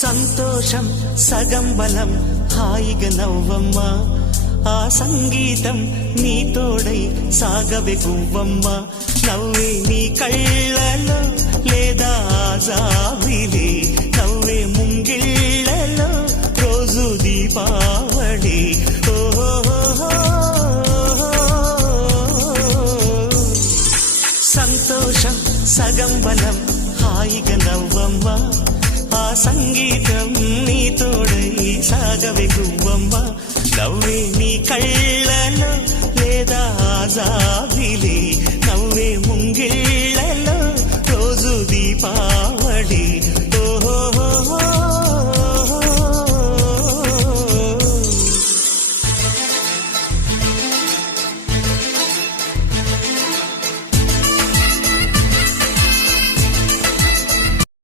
సంతోషం సగం బలం హాయిగా నవ్వమ్మ ఆ సంగీతం నీ తోడై సాగవే గువ్వమ్మ నవ్వే నీ కళ్ళలో లేదా జాబిలి నవ్వే ముంగిళ్ళలో రోజు దీపావళి సంతోషం సగం బలం హాయిగా నవ్వమ్మ ఆ సంగీతం నీ తోడై సాగవే గువ్వమ్మ నవ్వే నీ కళ్ళలో లేదా జాబిలి నవ్వే ముంగిళ్ళలో రోజు దీపా